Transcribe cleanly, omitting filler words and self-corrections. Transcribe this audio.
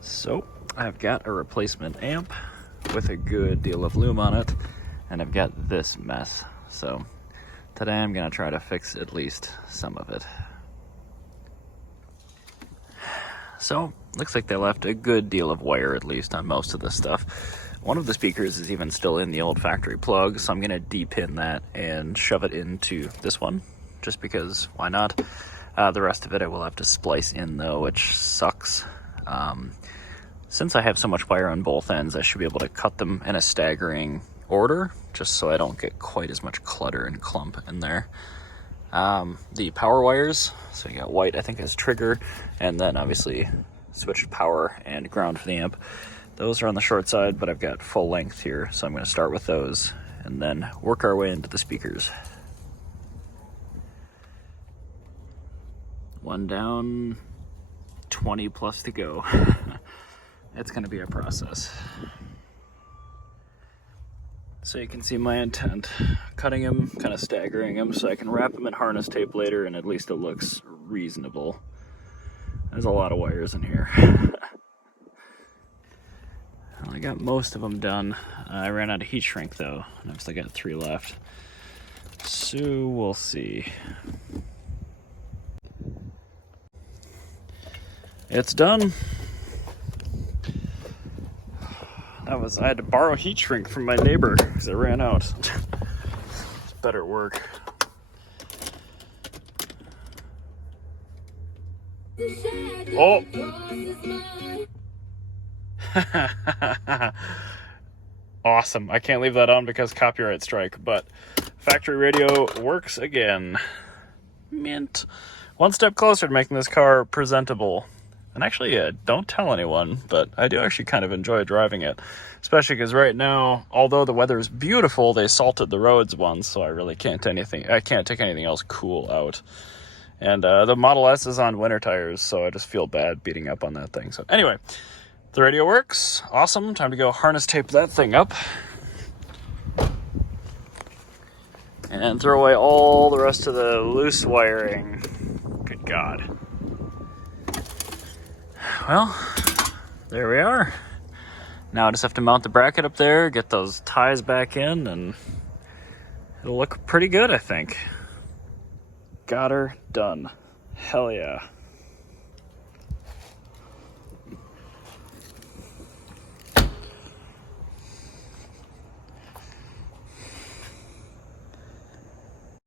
So I've got a replacement amp with a good deal of lume on it, and I've got this mess. So today I'm gonna try to fix at least some of it. So looks like they left a good deal of wire, at least on most of this stuff. One of the speakers is even still in the old factory plug, so I'm gonna de-pin that and shove it into this one, just because why not? The rest of it I will have to splice in though, which sucks. Since I have so much wire on both ends, I should be able to cut them in a staggering order, just so I don't get quite as much clutter and clump in there. The power wires, so you got white, I think, as trigger, and then obviously switched power and ground for the amp. Those are on the short side, but I've got full length here, so I'm going to start with those and then work our way into the speakers. One down, 20 plus to go. It's going to be a process. So you can see my intent, cutting them, kind of staggering them so I can wrap them in harness tape later and at least it looks reasonable. There's a lot of wires in here. Well, I got most of them done. I ran out of heat shrink though, and I've still got 3 left. So we'll see. It's done. I had to borrow heat shrink from my neighbor because I ran out. It's better work. Oh! Awesome. I can't leave that on because copyright strike, but factory radio works again. Mint. One step closer to making this car presentable. And actually, don't tell anyone, but I do actually kind of enjoy driving it. Especially because right now, although the weather is beautiful, they salted the roads once, so I really can't take anything else cool out. And the Model S is on winter tires, so I just feel bad beating up on that thing. So anyway, the radio works. Awesome. Time to go harness tape that thing up. And throw away all the rest of the loose wiring. Good God. Well, there we are. Now I just have to mount the bracket up there, get those ties back in, and it'll look pretty good, I think. Got her done. Hell yeah.